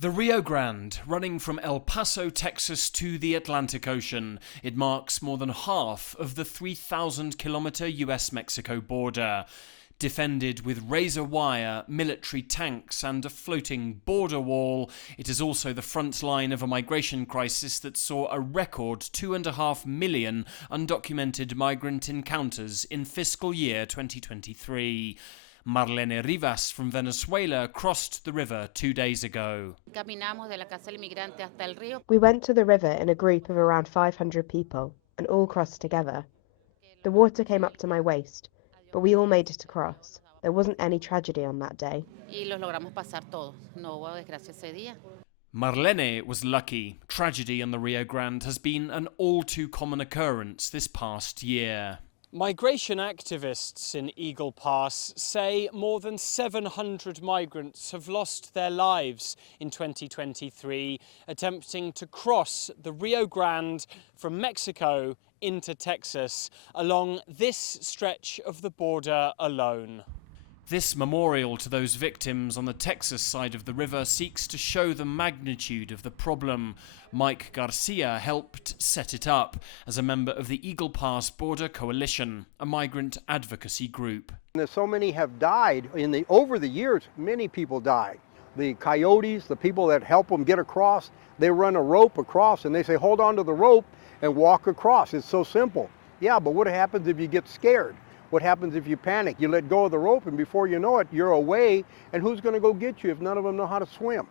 The Rio Grande, running from El Paso, Texas to the Atlantic Ocean. It marks more than half of the 3,000-kilometer US-Mexico border. Defended with razor wire, military tanks and a floating border wall, it is also the front line of a migration crisis that saw a record 2.5 million undocumented migrant encounters in fiscal year 2023. Marlene Rivas from Venezuela crossed the river 2 days ago. We went to the river in a group of around 500 people and all crossed together. The water came up to my waist, but we all made it across. There wasn't any tragedy on that day. Marlene was lucky. Tragedy on the Rio Grande has been an all-too-common occurrence this past year. Migration activists in Eagle Pass say more than 700 migrants have lost their lives in 2023 attempting to cross the Rio Grande from Mexico into Texas along this stretch of the border alone. This memorial to those victims on the Texas side of the river seeks to show the magnitude of the problem. Mike Garcia helped set it up as a member of the Eagle Pass Border Coalition, a migrant advocacy group. So many have died over the years. Many people died. The coyotes, the people that help them get across, they run a rope across and they say, hold on to the rope and walk across. It's so simple. Yeah, but what happens if you get scared? What happens if you panic? You let go of the rope and before you know it, you're away, and who's going to go get you if none of them know how to swim?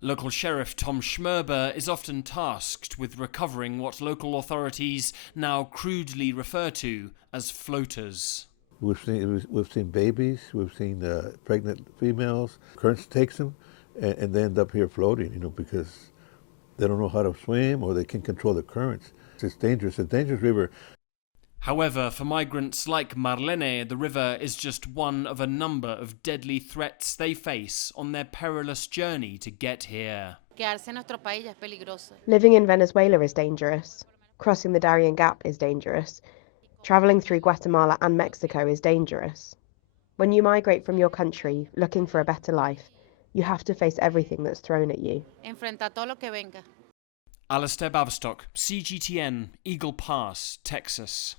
Local Sheriff Tom Schmerber is often tasked with recovering what local authorities now crudely refer to as floaters. We've seen babies, we've seen pregnant females. Currents takes them and they end up here floating, because they don't know how to swim or they can't control the currents. It's dangerous. It's a dangerous river. However, for migrants like Marlene, the river is just one of a number of deadly threats they face on their perilous journey to get here. Living in Venezuela is dangerous. Crossing the Darien Gap is dangerous. Traveling through Guatemala and Mexico is dangerous. When you migrate from your country looking for a better life, you have to face everything that's thrown at you. Alasdair, Baverstock, CGTN, Eagle Pass, Texas.